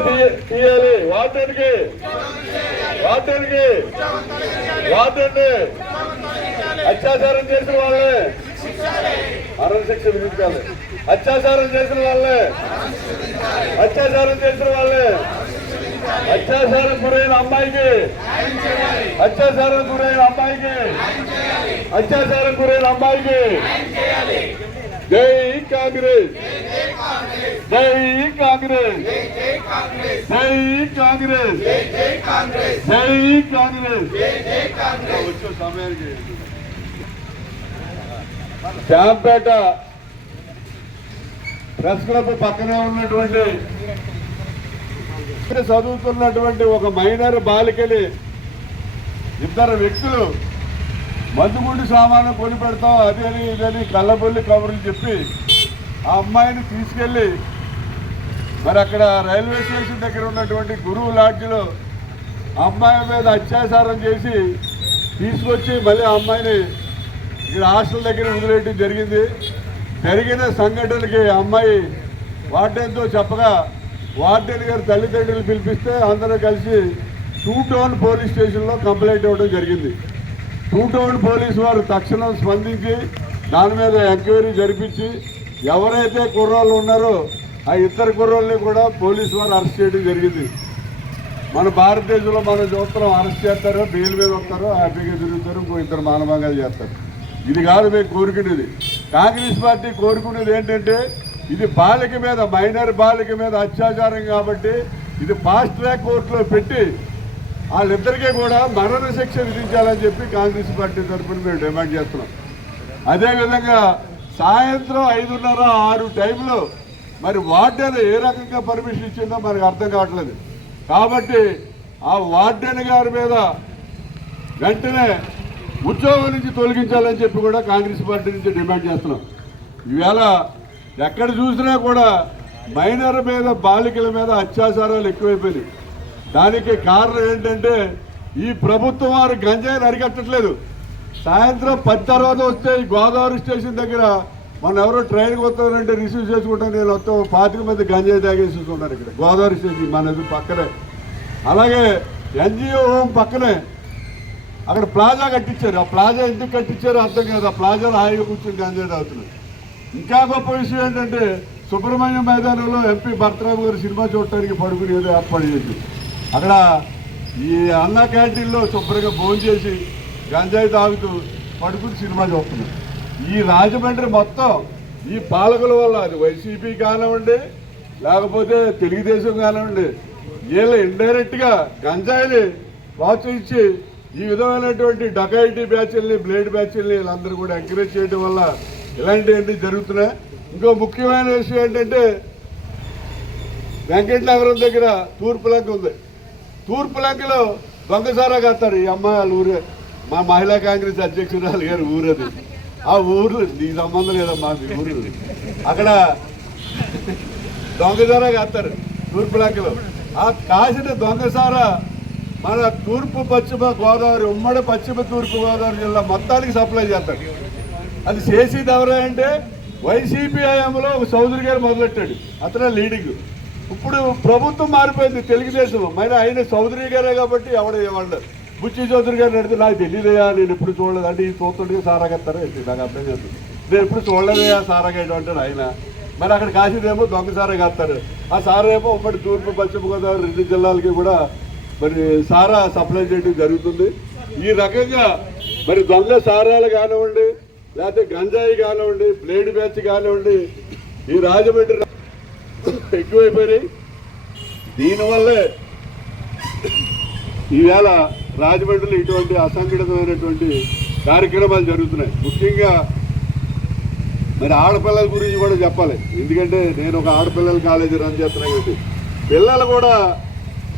తీయాలి. వార్డెన్కి అత్యాచారం చేసిన వాళ్ళే మరణశిక్ష విధించాలి. అత్యాచారం చేసిన వాళ్ళే అత్యాచారం గురైన అమ్మాయికి జై కాంగ్రెస్, వచ్చే సమయానికి శాంపేట ప్రెస్ క్లబ్ పక్కనే ఉన్నటువంటి చదువుతున్నటువంటి ఒక మైనర్ బాలికని ఇద్దరు వ్యక్తులు మందుగుండి సామాను కొని పెడతాం అదని ఇదని కళ్ళబొల్లి కబుర్లు చెప్పి ఆ అమ్మాయిని తీసుకెళ్ళి మరి అక్కడ రైల్వే స్టేషన్ దగ్గర ఉన్నటువంటి గురువు లాడ్జిలో అమ్మాయి మీద అత్యాచారం చేసి తీసుకొచ్చి మళ్ళీ ఆ అమ్మాయిని ఇక్కడ హాస్టల్ దగ్గర వదిలేయడం జరిగింది. జరిగిన సంఘటనకి అమ్మాయి వార్డెన్తో చెప్పగా వార్డెన్ గారు తల్లిదండ్రులు పిలిపిస్తే అందరూ కలిసి 2 టౌన్ పోలీస్ స్టేషన్లో కంప్లైంట్ ఇవ్వడం జరిగింది. 2 టౌన్ పోలీసు వారు తక్షణం స్పందించి దాని మీద ఎంక్వైరీ జరిపించి ఎవరైతే కుర్రోళ్ళు ఉన్నారో ఆ ఇద్దరు కుర్రోళ్ళని కూడా పోలీసు వారు అరెస్ట్ చేయడం జరిగింది. మన భారతదేశంలో మనం చూస్తున్నాం, అరెస్ట్ చేస్తారు, బెయిల్ మీద వస్తారు, హ్యాపీగా తిరుగుతారు, ఇంకో ఇద్దరు మానభంగాలు చేస్తారు. ఇది కాదు మేము కోరుకునేది. కాంగ్రెస్ పార్టీ కోరుకునేది ఏంటంటే ఇది బాలిక మీద, మైనర్ బాలిక మీద అత్యాచారం కాబట్టి ఇది ఫాస్ట్ ట్రాక్ కోర్టులో పెట్టి వాళ్ళిద్దరికీ కూడా మరణ శిక్ష విధించాలని చెప్పి కాంగ్రెస్ పార్టీ తరఫున మేము డిమాండ్ చేస్తున్నాం. అదేవిధంగా సాయంత్రం 5:30, 6 టైంలో మరి వార్డెన్ ఏ రకంగా పర్మిషన్ ఇచ్చిందో మనకు అర్థం కావట్లేదు. కాబట్టి ఆ వార్డెన్ గారి మీద వెంటనే ఉద్యోగం నుంచి తొలగించాలని చెప్పి కూడా కాంగ్రెస్ పార్టీ నుంచి డిమాండ్ చేస్తున్నాం. ఈవేళ ఎక్కడ చూసినా కూడా మైనర్ మీద, బాలికల మీద అత్యాచారాలు ఎక్కువైపోయినాయి. దానికి కారణం ఏంటంటే ఈ ప్రభుత్వం వారు గంజాయిని అరికట్టట్లేదు. సాయంత్రం 10 తర్వాత వస్తే ఈ గోదావరి స్టేషన్ దగ్గర మన ఎవరో ట్రైన్కి వస్తారంటే రిసీవ్ చేసుకుంటాను నేను వస్తాం 25 మంది గంజాయి తాగేసుకుంటున్నారు ఇక్కడ గోదావరి స్టేషన్ మన ఎదురు పక్కనే. అలాగే ఎన్జిఓ హోమ్ పక్కనే అక్కడ ప్లాజా కట్టించారు. ఆ ప్లాజా ఎందుకు కట్టించారో అర్థం కాదు. ఆ ప్లాజాలో హాయిగా కూర్చొని గంజాయి తాగుతున్నారు. ఇంకా గొప్ప విషయం ఏంటంటే సుబ్రహ్మణ్యం మైదానంలో ఎంపీ భరతరావు గారు సినిమా చూడటానికి పడుకుని ఏదో ఏర్పాటు చేసి అక్కడ ఈ అన్న క్యాంటీన్లో శుభ్రంగా భోజనం చేసి గంజాయి తాగుతూ పడుకుని సినిమా చూస్తున్నారు. ఈ రాజమండ్రి మొత్తం ఈ పాలకుల వల్ల, అది వైసీపీ కానివ్వండి లేకపోతే తెలుగుదేశం కానివ్వండి, వీళ్ళు ఇండైరెక్ట్గా గంజాయిని ప్రోత్సహించి ఈ విధమైనటువంటి డకాయిటీ బ్యాచ్ల్ని, బ్లేడ్ బ్యాచ్ల్ని వీళ్ళందరూ కూడా ఎంకరేజ్ చేయడం వల్ల ఇలాంటివన్నీ జరుగుతున్నాయి. ఇంకో ముఖ్యమైన విషయం ఏంటంటే వెంకటనగరం దగ్గర తూర్పు లంక ఉంది. తూర్పు లంకలో దొంగసారా కడతారు. ఈ అమ్మాయి వాళ్ళ ఊరే, మా మహిళా కాంగ్రెస్ అధ్యక్షురాలు గారు ఊరది. ఆ ఊరు నీకు సంబంధం లేదమ్మా, మీ ఊరు. అక్కడ దొంగసారా కడతారు తూర్పు లంకలో. ఆ కాసిన దొంగసారా మన తూర్పు పశ్చిమ గోదావరి, ఉమ్మడి పశ్చిమ తూర్పు గోదావరి జిల్లా మొత్తానికి సప్లై చేస్తాడు. అది చేసేది ఎవరా అంటే వైసీపీ హయాంలో ఒక చౌదరి గారు మొదలెట్టాడు. అతనే లీడింగ్. ఇప్పుడు ప్రభుత్వం మారిపోయింది తెలుగుదేశం, మరి ఆయన చౌదరి గారే కాబట్టి ఎవరు బుచ్చి చౌదరి గారిని అడిగితే నాకు తెలియదయా, నేను ఎప్పుడు చూడలేదు అంటే ఈ చూస్తుంటే సారాగత్తారా ఏంటి నాకు అర్థం కాదు. నేను ఎప్పుడు చూడలేదయా సారాగేయడం అంటాడు ఆయన. మరి అక్కడ కాశీదేమో దొంగ సారా కాస్తారు. ఆ సారా ఏమో ఉమ్మడి తూర్పు పశ్చిమ గోదావరి 2 జిల్లాలకి కూడా మరి సారా సప్లై చేయడం జరుగుతుంది. ఈ రకంగా మరి దొంగ సారాలు కానివ్వండి, లేకపోతే గంజాయి కానివ్వండి, బ్లేడ్ బ్యాచ్ కానివ్వండి, ఈ రాజమండ్రి ఎక్కువైపోయినాయి. దీనివల్లే ఈవేళ రాజమండ్రిలో ఇటువంటి అసంఘటితమైనటువంటి కార్యక్రమాలు జరుగుతున్నాయి. ముఖ్యంగా మరి ఆడపిల్లల గురించి కూడా చెప్పాలి. ఎందుకంటే నేను ఒక ఆడపిల్లల కాలేజీ రన్ చేస్తున్నా కాబట్టి పిల్లలు కూడా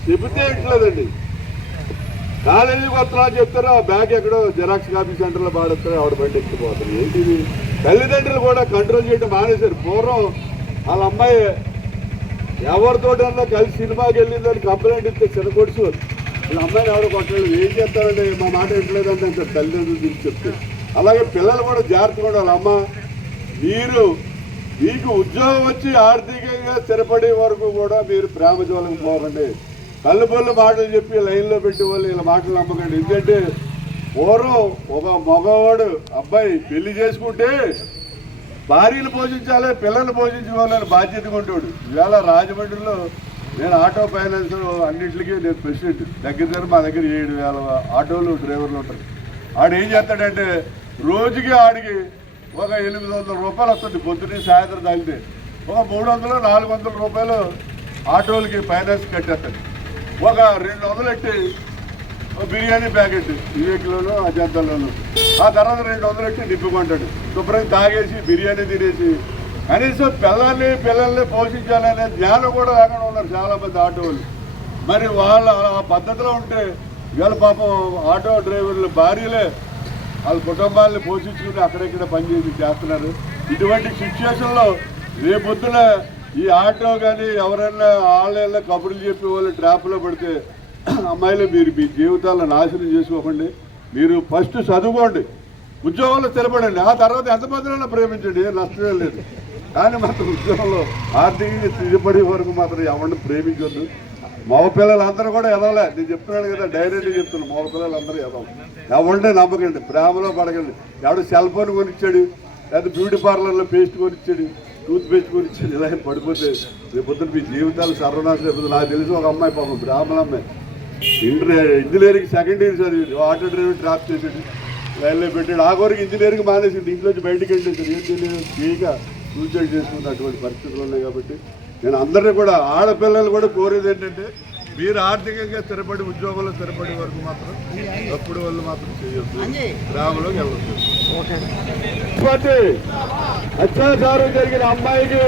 చెబితే ఇట్లేదండి. కాలేజీకి వస్తున్నా చెప్తారు, ఆ బ్యాగ్ ఎక్కడో జిరాక్స్ కాపీ సెంటర్లో పాడేస్తారు, ఆవిడ బండి ఎక్కిపోతారు. ఏంటిది? తల్లిదండ్రులు కూడా కంట్రోల్ చేయడం మానేశారు. పూర్వం వాళ్ళ అమ్మాయి ఎవరితోటన్నా కలిసి సినిమాకి వెళ్ళిందని కంప్లైంట్ ఇస్తే చిన్న కొడుచు వీళ్ళ అమ్మాయిని ఎవరు కొట్టలేదు. ఏం చేస్తారంటే మా మాట ఎట్లేదంటే అంటారు తల్లిదండ్రులు తీసి చెప్తే. అలాగే పిల్లలు కూడా జాగ్రత్తగా ఉండాలి. అమ్మ మీకు ఉద్యోగం వచ్చి ఆర్థికంగా ఆర్థికంగా స్థిరపడే వరకు కూడా మీరు ప్రేమ జోలికి పోకండి. కళ్ళుబొల్లు మాటలు చెప్పి లైన్లో పెట్టి వాళ్ళు ఇలా మాటలు నమ్మకండి. ఎందుకంటే పూర్వం ఒక మగవాడు అబ్బాయి పెళ్లి చేసుకుంటే భార్యను పోషించాలి, పిల్లల్ని పోషించుకోవాలని బాధ్యతగా ఉంటాడు. ఇవాళ రాజమండ్రిలో నేను ఆటో ఫైనాన్స్ అన్నింటికి నేను ప్రెసిడెంట్. దగ్గర మా దగ్గర 7,000 ఆటోలు డ్రైవర్లు ఉంటారు. ఆడు ఏం చేస్తాడంటే రోజుకి ఆడికి ఒక 800 రూపాయలు వస్తుంది. పొద్దున్న సాయంత్రం తాగితే ఒక 300-400 రూపాయలు ఆటోలకి ఫైనాన్స్ కట్టేస్తాడు. ఒక 200 ఎట్టి బిర్యానీ ప్యాకెట్ వివేక్లోనూ అజంతాలోనూ, ఆ తర్వాత 200 ఎట్టి నిప్పుకుంటాడు. శుభ్రంగా తాగేసి బిర్యానీ తినేసి కనీసం పిల్లల్ని పోషించాలనే జ్ఞానం కూడా లేకుండా ఉన్నారు చాలామంది ఆటోలు. మరి వాళ్ళు ఆ పద్ధతిలో ఉంటే ఇవాళ పాపం ఆటో డ్రైవర్లు భార్యలే వాళ్ళ కుటుంబాలని పోషించుకుని అక్కడెక్కడ పనిచేసి చేస్తున్నారు. ఇటువంటి సిచ్యువేషన్లో రేపొద్దున ఈ ఆటో కానీ ఎవరైనా ఆన్లైన్లో కబుర్లు చెప్పి వాళ్ళు ట్రాప్లో పడితే అమ్మాయిలు మీరు మీ జీవితాలను నాశనం చేసుకోకండి. మీరు ఫస్ట్ చదువుకోండి, ఉద్యోగంలో స్థిరపడండి, ఆ తర్వాత ఎంతమందినైనా ప్రేమించండి, ఏం నష్టమే లేదు. కానీ మాత్రం ఉద్యోగంలో ఆర్థికంగా స్థిరపడే వరకు మాత్రం ఎవరిని ప్రేమించొద్దు. మగపిల్లలందరూ కూడా ఎదవలే. నేను చెప్తున్నాను కదా, డైరెక్ట్గా చెప్తున్నాను, మగపిల్లలందరూ ఎదవాలి. ఎవరినే నమ్మకండి, ప్రేమలో పడకండి. ఎవడు సెల్ ఫోన్ కొనిచ్చాడు, లేదా బ్యూటీ పార్లర్లో పేస్ట్ కొనిచ్చాడు, టూత్ పేస్ట్ కొనిచ్చాడు, ఇలా పడిపోతే రేపొద్దున మీ జీవితాలు సర్వనాశనం అయిపోతుంది. నాకు తెలిసి ఒక అమ్మాయి పాపం బ్రాహ్మణ అమ్మాయి ఇంజనీరింగ్ సెకండ్ ఇయర్ చదివింది. ఆటో డ్రైవర్ డ్రాప్ చేసాడు, లైన్లో పెట్టాడు. ఆ కోరికి ఇంజనీరింగ్ మానేసింది, ఇంట్లోంచి బయటికి వెళ్ళేసాడు. ఏం తెలియదు, ఫ్రీగా సూసైడ్ చేసుకుంటే అటువంటి పరిస్థితులు ఉన్నాయి. కాబట్టి నేను అందరినీ కూడా, ఆడపిల్లలు కూడా కోరేది ఏంటంటే మీరు ఆర్థికంగా స్థిరపడి ఉద్యోగంలో స్థిరపడే వరకు మాత్రం తప్పుడు వాళ్ళు మాత్రం చేయొద్దు, గ్రామంలోకి వెళ్ళొద్దు. అత్యాచారం జరిగిన అమ్మాయికి